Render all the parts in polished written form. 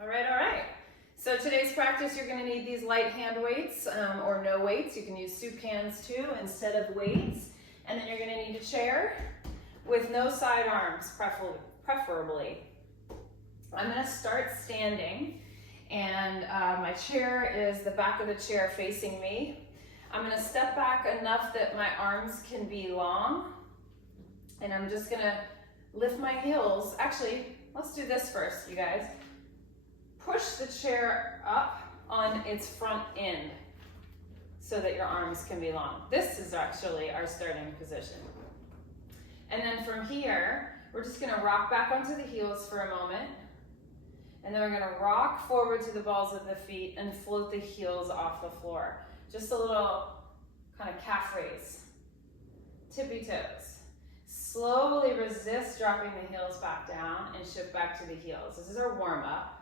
All right. So today's practice, you're gonna need these light hand weights or no weights. You can use soup cans too instead of weights. And then you're gonna need a chair with no side arms, preferably. I'm gonna start standing and my chair is the back of the chair facing me. I'm gonna step back enough that my arms can be long. And I'm just gonna lift my heels. Actually, let's do this first, you guys. Push the chair up on its front end so that your arms can be long. This is actually our starting position. And then from here, we're just gonna rock back onto the heels for a moment. And then we're gonna rock forward to the balls of the feet and float the heels off the floor. Just a little kind of calf raise. Tippy toes. Slowly resist dropping the heels back down and shift back to the heels. This is our warm up.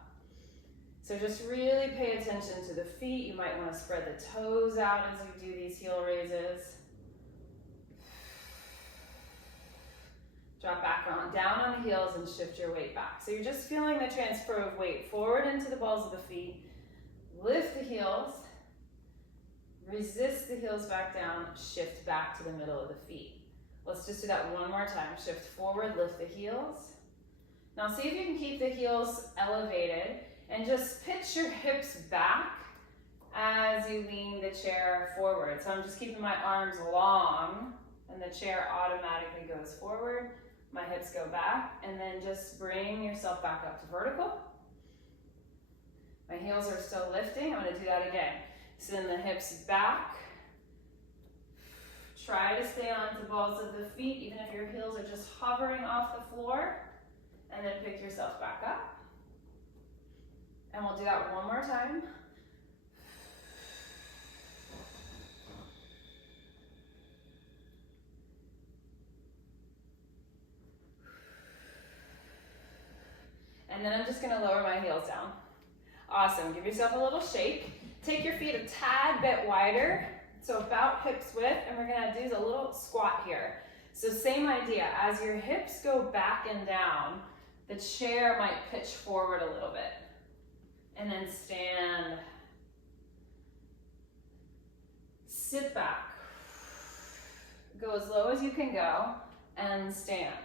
So just really pay attention to the feet. You might want to spread the toes out as you do these heel raises. Drop back down on the heels and shift your weight back. So you're just feeling the transfer of weight forward into the balls of the feet. Lift the heels. Resist the heels back down. Shift back to the middle of the feet. Let's just do that one more time. Shift forward, lift the heels. Now see if you can keep the heels elevated. And just pitch your hips back as you lean the chair forward. So I'm just keeping my arms long and the chair automatically goes forward. My hips go back and then just bring yourself back up to vertical. My heels are still lifting. I'm going to do that again. So then the hips back. Try to stay on the balls of the feet even if your heels are just hovering off the floor. And then pick yourself back up. And we'll do that one more time. And then I'm just gonna lower my heels down. Awesome, give yourself a little shake. Take your feet a tad bit wider, so about hips width, and we're gonna do a little squat here. So same idea, as your hips go back and down, the chair might pitch forward a little bit. And then stand. Sit back. Go as low as you can go and stand.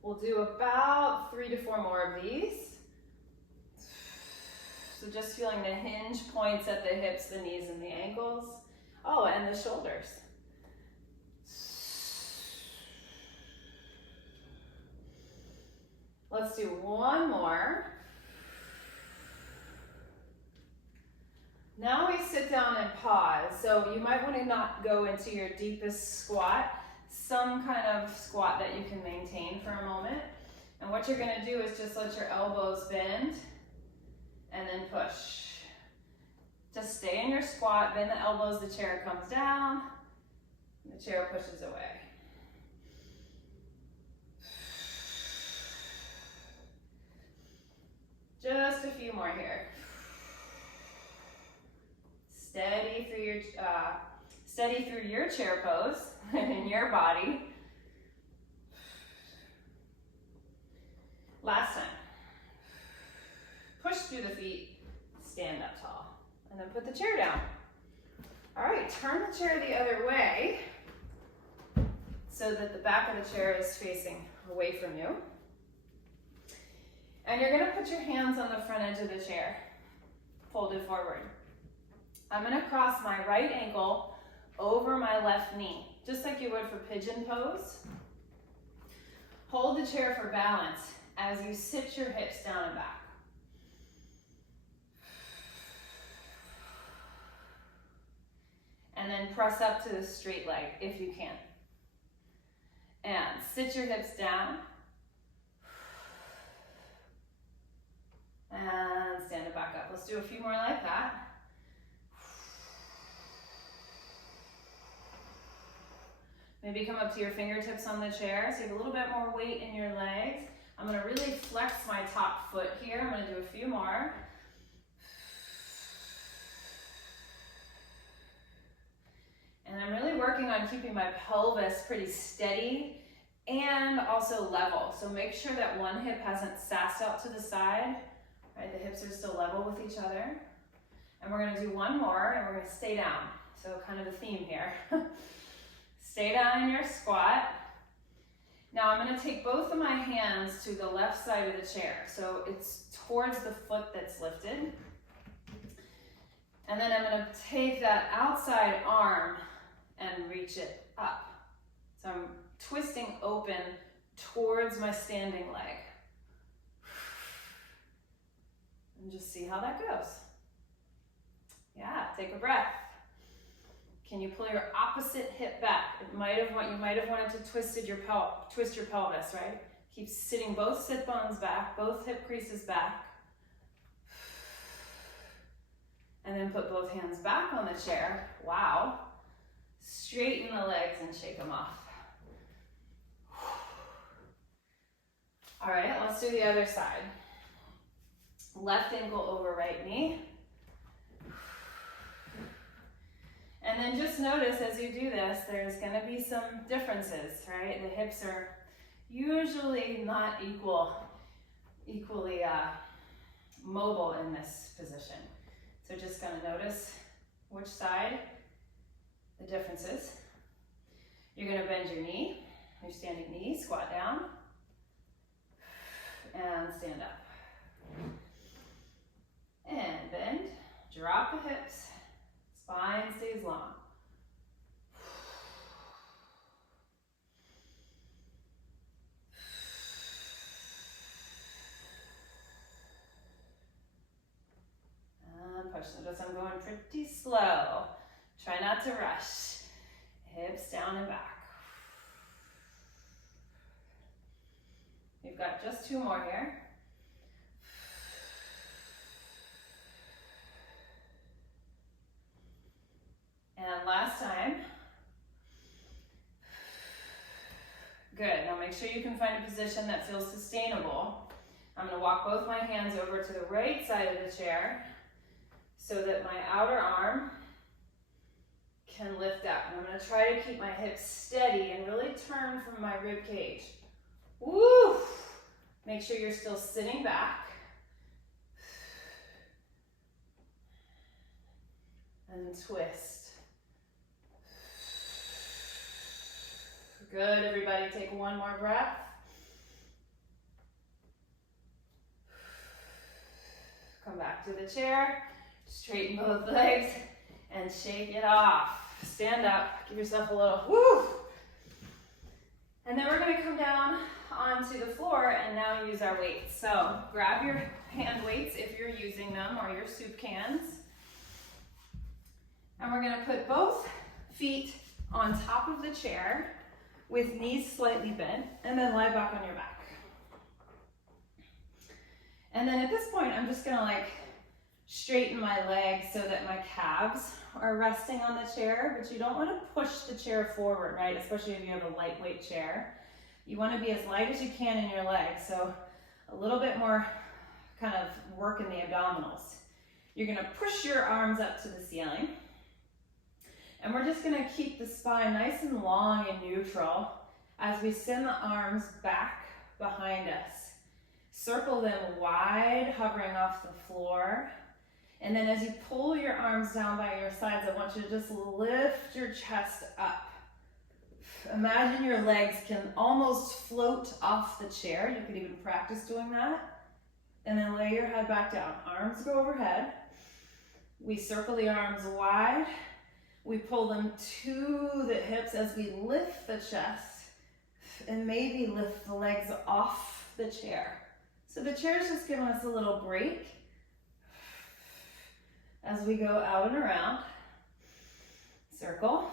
We'll do about 3 to 4 more of these. So just feeling the hinge points at the hips, the knees, and the ankles. Oh, and the shoulders. Let's do one more. Now we sit down and pause. So you might want to not go into your deepest squat, some kind of squat that you can maintain for a moment. And what you're going to do is just let your elbows bend and then push. Just stay in your squat, bend the elbows, the chair comes down, and the chair pushes away. Just a few more here. Steady through your chair pose in your body. Last time. Push through the feet, stand up tall, and then put the chair down. All right, turn the chair the other way so that the back of the chair is facing away from you. And you're gonna put your hands on the front edge of the chair, folded forward. I'm gonna cross my right ankle over my left knee, just like you would for pigeon pose. Hold the chair for balance as you sit your hips down and back. And then press up to the straight leg if you can. And sit your hips down. And stand it back up. Let's do a few more like that. Maybe come up to your fingertips on the chair so you have a little bit more weight in your legs. I'm going to really flex my top foot here. I'm going to do a few more. And I'm really working on on keeping my pelvis pretty steady and also level. So make sure that one hip hasn't sassed out to the side, right? The hips are still level with each other. And we're gonna do one more and we're gonna stay down. So kind of a theme here. Stay down in your squat. Now I'm gonna take both of my hands to the left side of the chair. So it's towards the foot that's lifted. And then I'm gonna take that outside arm and reach it up. So I'm twisting open towards my standing leg. And just see how that goes. Yeah, take a breath. Can you pull your opposite hip back? You might have wanted to twist your pelvis, right? Keep sitting both sit bones back, both hip creases back. And then put both hands back on the chair. Wow. Straighten the legs and shake them off. All right, let's do the other side. Left ankle over right knee. And then just notice as you do this, there's gonna be some differences, right? The hips are usually not equally mobile in this position. So just gonna notice which side, the differences. You're gonna bend your knee, your standing knee, squat down, and stand up. And bend, drop the hips, spine stays long. And push. Notice I'm going pretty slow. Try not to rush. Hips down and back. We've got just two more here. And last time. Good. Now make sure you can find a position that feels sustainable. I'm going to walk both my hands over to the right side of the chair so that my outer arm can lift up. And I'm going to try to keep my hips steady and really turn from my rib cage. Woo! Make sure you're still sitting back. And twist. Good, everybody, take one more breath. Come back to the chair, straighten both legs, and shake it off. Stand up, give yourself a little woo. And then we're gonna come down onto the floor and now use our weights. So grab your hand weights if you're using them or your soup cans. And we're gonna put both feet on top of the chair with knees slightly bent, and then lie back on your back. And then at this point, I'm just gonna straighten my legs so that my calves are resting on the chair, but you don't wanna push the chair forward, right? Especially if you have a lightweight chair. You wanna be as light as you can in your legs, so a little bit more kind of work in the abdominals. You're gonna push your arms up to the ceiling. And we're just gonna keep the spine nice and long and neutral as we send the arms back behind us. Circle them wide, hovering off the floor. And then as you pull your arms down by your sides, I want you to just lift your chest up. Imagine your legs can almost float off the chair. You could even practice doing that. And then lay your head back down. Arms go overhead. We circle the arms wide. We pull them to the hips as we lift the chest and maybe lift the legs off the chair. So the chair's just giving us a little break as we go out and around. Circle.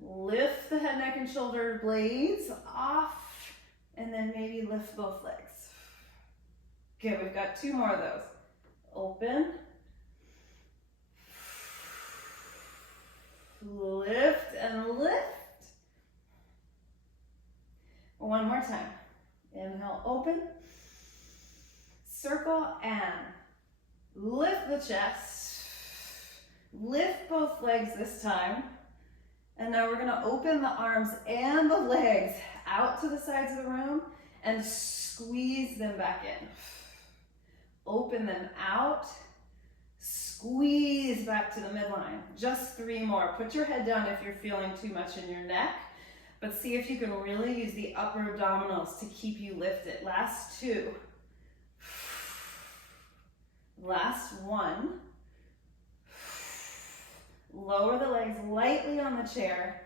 Lift the head, neck, and shoulder blades off, and then maybe lift both legs. Good, we've got two more of those. Open. Lift and lift. One more time. Inhale, open. Circle and lift the chest. Lift both legs this time. And now we're gonna open the arms and the legs out to the sides of the room and squeeze them back in. Open them out, squeeze back to the midline. Just 3 more. Put your head down if you're feeling too much in your neck, but see if you can really use the upper abdominals to keep you lifted. Last 2. Last 1. Lower the legs lightly on the chair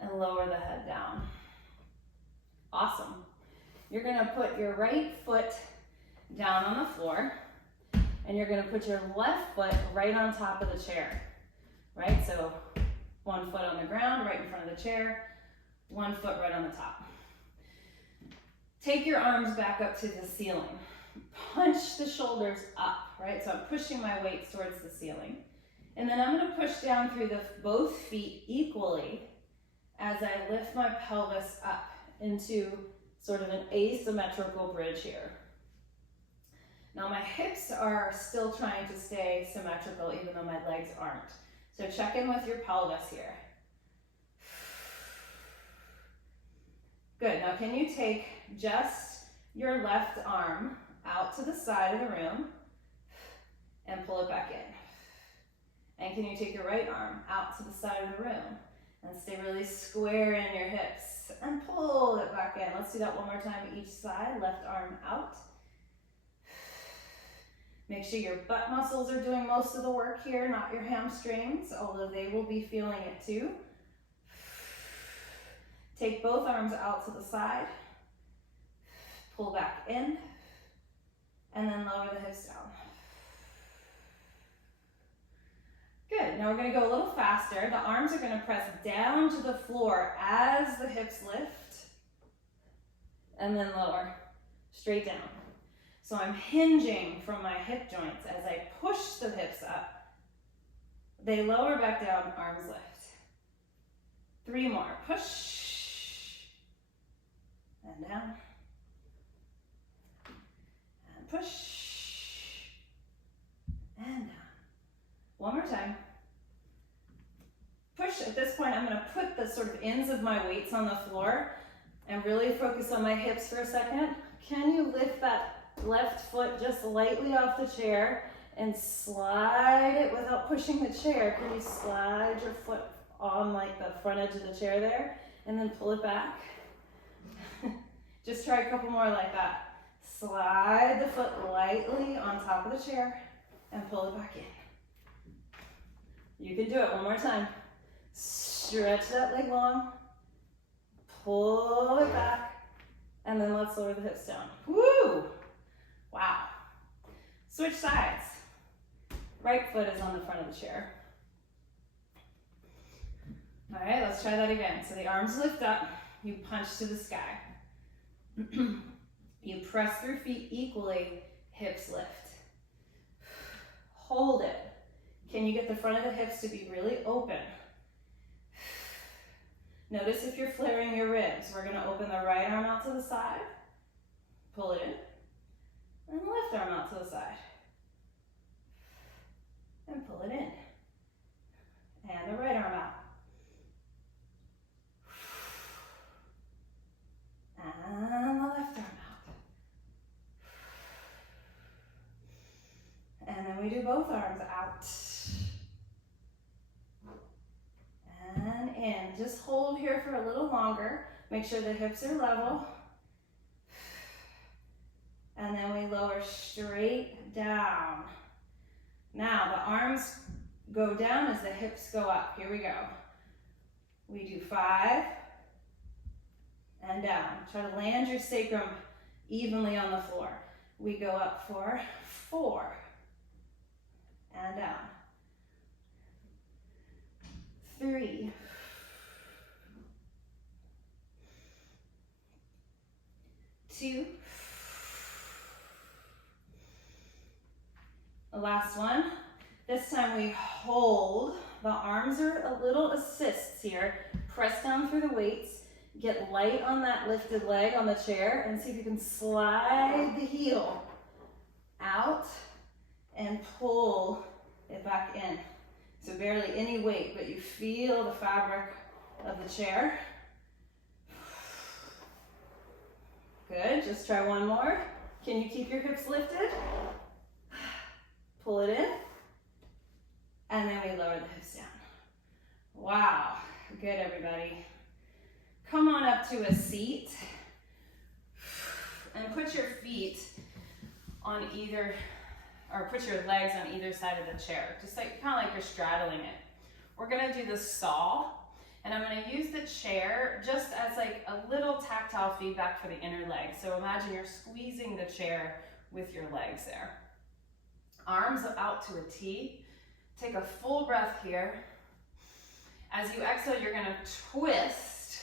and lower the head down. Awesome. You're gonna put your right foot down on the floor and you're gonna put your left foot right on top of the chair, right? So 1 foot on the ground, right in front of the chair, 1 foot right on the top. Take your arms back up to the ceiling. Punch the shoulders up, right? So I'm pushing my weights towards the ceiling. And then I'm gonna push down through both feet equally as I lift my pelvis up into sort of an asymmetrical bridge here. Now my hips are still trying to stay symmetrical even though my legs aren't. So check in with your pelvis here. Good, now can you take just your left arm out to the side of the room and pull it back in? And can you take your right arm out to the side of the room and stay really square in your hips and pull it back in? Let's do that one more time each side. Left arm out. Make sure your butt muscles are doing most of the work here, not your hamstrings, although they will be feeling it too. Take both arms out to the side. Pull back in. And then lower the hips down. Good, now we're gonna go a little faster. The arms are gonna press down to the floor as the hips lift, and then lower, straight down. So I'm hinging from my hip joints. As I push the hips up, they lower back down, arms lift. 3 more, push, and down, and push, and down. One more time. Push. At this point, I'm going to put the sort of ends of my weights on the floor and really focus on my hips for a second. Can you lift that left foot just lightly off the chair and slide it without pushing the chair? Can you slide your foot on like the front edge of the chair there and then pull it back? Just try a couple more like that. Slide the foot lightly on top of the chair and pull it back in. You can do it one more time. Stretch that leg long, pull it back, and then let's lower the hips down. Woo! Wow. Switch sides. Right foot is on the front of the chair. All right, let's try that again. So the arms lift up, you punch to the sky. You press through feet equally, hips lift. Hold it. Can you get the front of the hips to be really open? Notice if you're flaring your ribs. We're going to open the right arm out to the side, pull it in, and the left arm out to the side, and pull it in, and the right arm out, and the left arm out, and then we do both arms out. And in. Just hold here for a little longer. Make sure the hips are level. And then we lower straight down. Now the arms go down as the hips go up. Here we go. We do 5 and down. Try to land your sacrum evenly on the floor. We go up for 4 and down. 3, 2, the last one. This time we hold. The arms are a little assists here. Press down through the weights. Get light on that lifted leg on the chair and see if you can slide the heel out and pull it back in. So barely any weight, but you feel the fabric of the chair. Good, just try one more. Can you keep your hips lifted? Pull it in, and then we lower the hips down. Wow, good everybody. Come on up to a seat, and put your feet on either, or put your legs on either side of the chair, just like, kind of like you're straddling it. We're gonna do the saw, and I'm gonna use the chair just as like a little tactile feedback for the inner leg. So imagine you're squeezing the chair with your legs there. Arms out to a T. Take a full breath here. As you exhale, you're gonna twist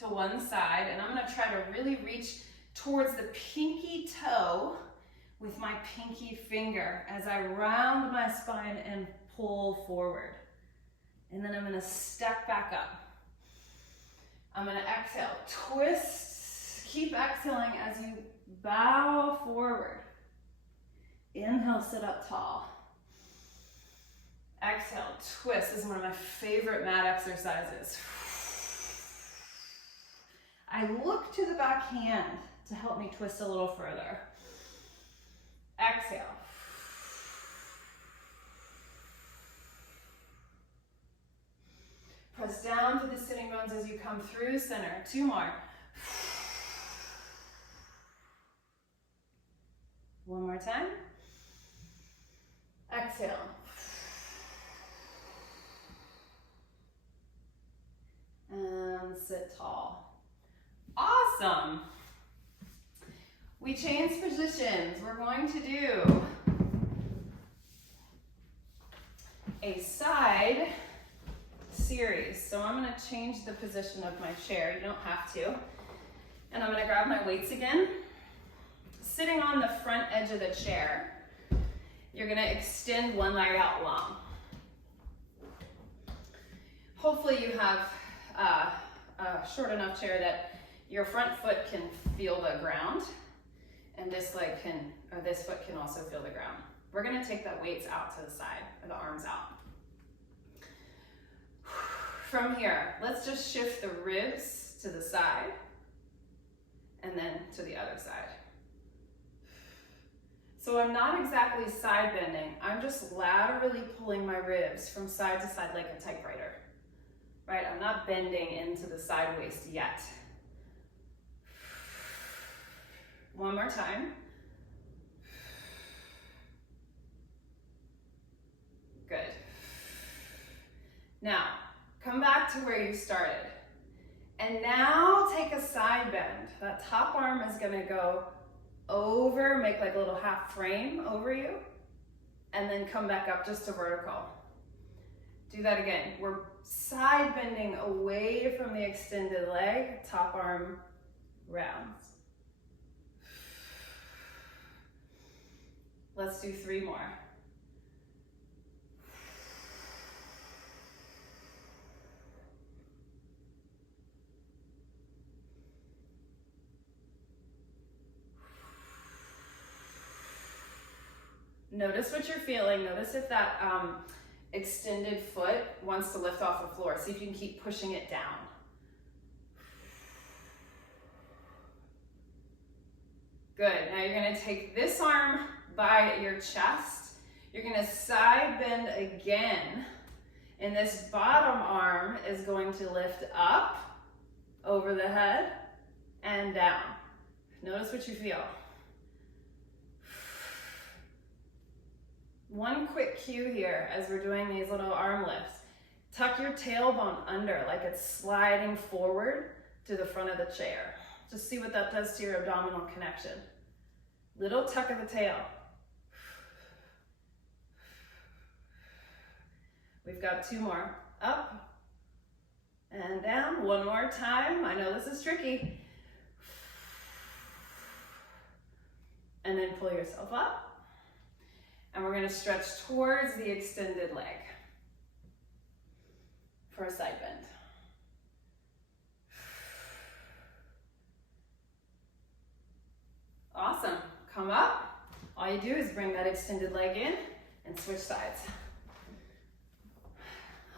to one side, and I'm gonna try to really reach towards the pinky toe with my pinky finger as I round my spine and pull forward. And then I'm gonna step back up. I'm gonna exhale, twist, keep exhaling as you bow forward. Inhale, sit up tall. Exhale, twist. This is one of my favorite mat exercises. I look to the back hand to help me twist a little further. Exhale. Press down to the sitting bones as you come through center. 2 more. 1 more time. Exhale. And sit tall. Awesome. We change positions. We're going to do a side series. So I'm going to change the position of my chair. You don't have to. And I'm going to grab my weights again. Sitting on the front edge of the chair, you're going to extend one leg out long. Hopefully you have a short enough chair that your front foot can feel the ground, and this leg can, or this foot can also feel the ground. We're going to take the weights out to the side, or the arms out. From here, let's just shift the ribs to the side and then to the other side. So I'm not exactly side bending, I'm just laterally pulling my ribs from side to side like a typewriter, right? I'm not bending into the side waist yet. One more time. Good. Now, come back to where you started. And now take a side bend. That top arm is gonna go over, make like a little half frame over you, and then come back up just to vertical. Do that again. We're side bending away from the extended leg, top arm rounds. Let's do 3 more. Notice what you're feeling. Notice if that extended foot wants to lift off the floor. See if you can keep pushing it down. Good. Now you're going to take this arm by your chest. You're going to side bend again. And this bottom arm is going to lift up over the head and down. Notice what you feel. One quick cue here as we're doing these little arm lifts. Tuck your tailbone under like it's sliding forward to the front of the chair. Just see what that does to your abdominal connection. Little tuck of the tail. We've got 2 more. Up and down. 1 more time. I know this is tricky. And then pull yourself up. And we're going to stretch towards the extended leg for a side bend. Awesome. Come up. All you do is bring that extended leg in and switch sides.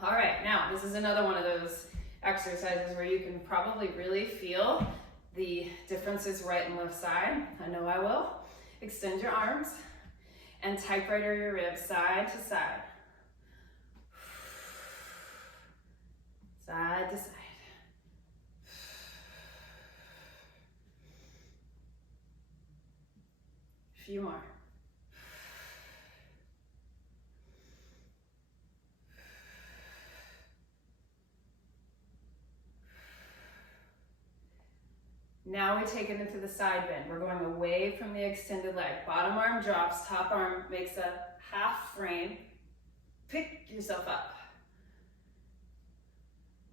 All right, now this is another one of those exercises where you can probably really feel the differences right and left side. I know I will. Extend your arms and typewriter your ribs side to side. Side to side. A few more. Now we take it into the side bend. We're going away from the extended leg. Bottom arm drops, top arm makes a half frame. Pick yourself up.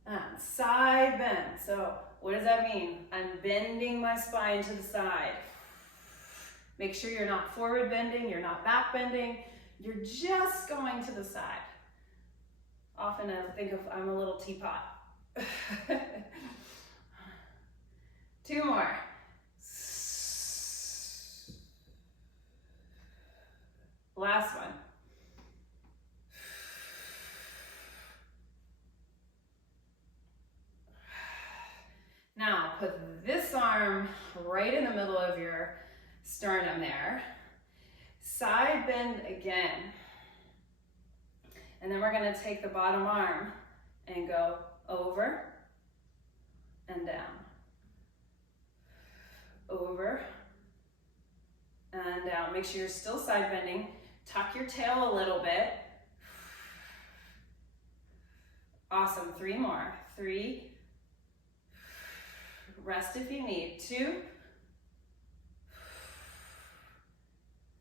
And side bend. So what does that mean? I'm bending my spine to the side. Make sure you're not forward bending, you're not back bending. You're just going to the side. Often I think of I'm a little teapot. 2 more. Last one. Now put this arm right in the middle of your sternum there. Side bend again. And then we're going to take the bottom arm and go over and down. Over and down. Make sure you're still side bending. Tuck your tail a little bit. Awesome. 3 more. 3. Rest if you need. 2.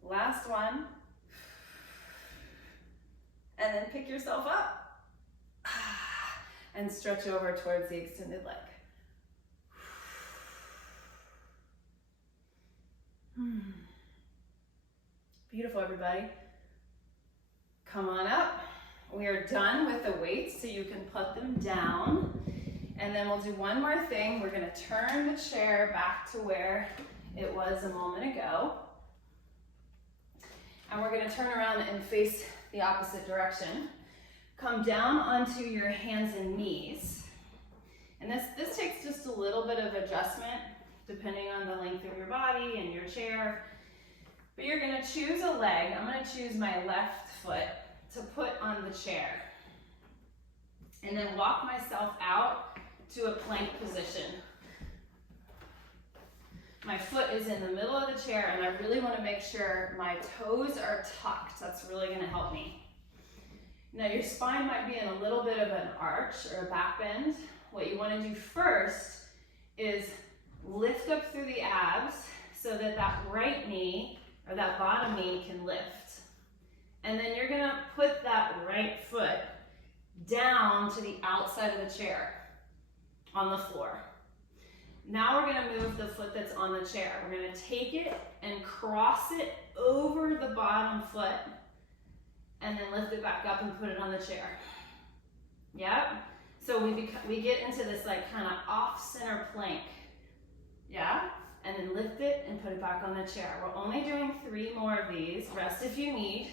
Last one. And then pick yourself up. And stretch over towards the extended leg. Beautiful, everybody. Come on up. We are done with the weights, so you can put them down. And then we'll do one more thing. We're going to turn the chair back to where it was a moment ago. And we're going to turn around and face the opposite direction. Come down onto your hands and knees. And this takes just a little bit of adjustment depending on the length of your body and your chair. But you're gonna choose a leg. I'm gonna choose my left foot to put on the chair. And then walk myself out to a plank position. My foot is in the middle of the chair and I really wanna make sure my toes are tucked. That's really gonna help me. Now your spine might be in a little bit of an arch or a back bend. What you wanna do first is lift up through the abs so that that right knee or that bottom knee can lift. And then you're gonna put that right foot down to the outside of the chair on the floor. Now we're gonna move the foot that's on the chair. We're gonna take it and cross it over the bottom foot and then lift it back up and put it on the chair. Yep. So we get into this like kind of off-center plank. Yeah, and then lift it and put it back on the chair. We're only doing 3 more of these. Rest if you need.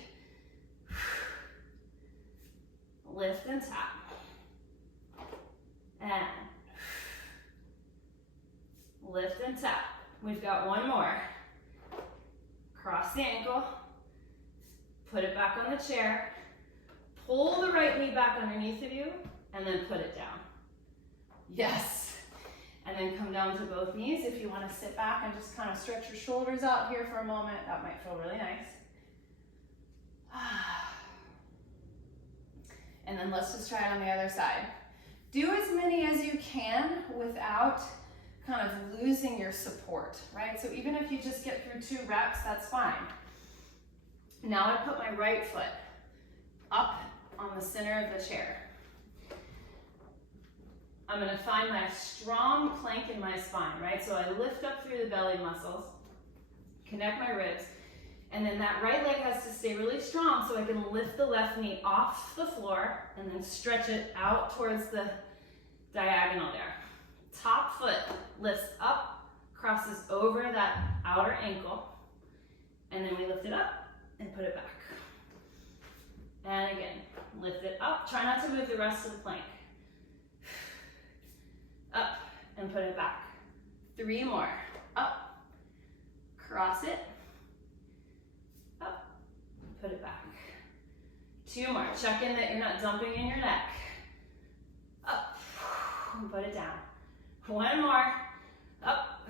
Lift and tap. And lift and tap. We've got 1 more. Cross the ankle. Put it back on the chair. Pull the right knee back underneath of you and then put it down. Yes. And then come down to both knees. If you want to sit back and just kind of stretch your shoulders out here for a moment, that might feel really nice. And then let's just try it on the other side. Do as many as you can without kind of losing your support, right? So even if you just get through 2 reps, that's fine. Now I put my right foot up on the center of the chair. I'm gonna find my strong plank in my spine, right? So I lift up through the belly muscles, connect my ribs, and then that right leg has to stay really strong so I can lift the left knee off the floor and then stretch it out towards the diagonal there. Top foot lifts up, crosses over that outer ankle, and then we lift it up and put it back. And again, lift it up. Try not to move the rest of the plank. and put it back. 3 more. Up, cross it, up, put it back. 2 more. Check in that you're not dumping in your neck. Up, and put it down. 1 more. Up,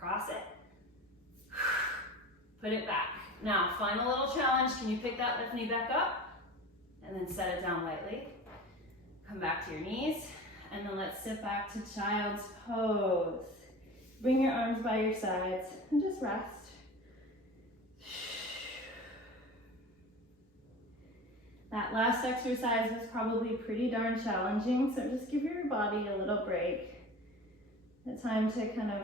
cross it, put it back. Now, final little challenge. Can you pick that left knee back up and then set it down lightly? Come back to your knees, and then let's sit back to child's pose. Bring your arms by your sides and just rest. That last exercise was probably pretty darn challenging, so just give your body a little break. A time to kind of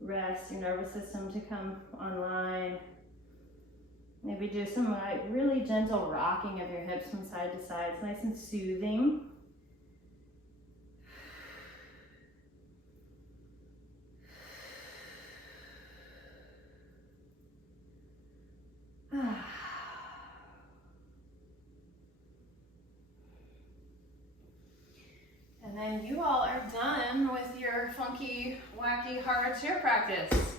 rest, your nervous system to come online. Maybe do some like really gentle rocking of your hips from side to side. It's nice and soothing. And then you all are done with your funky, wacky, hard chair practice.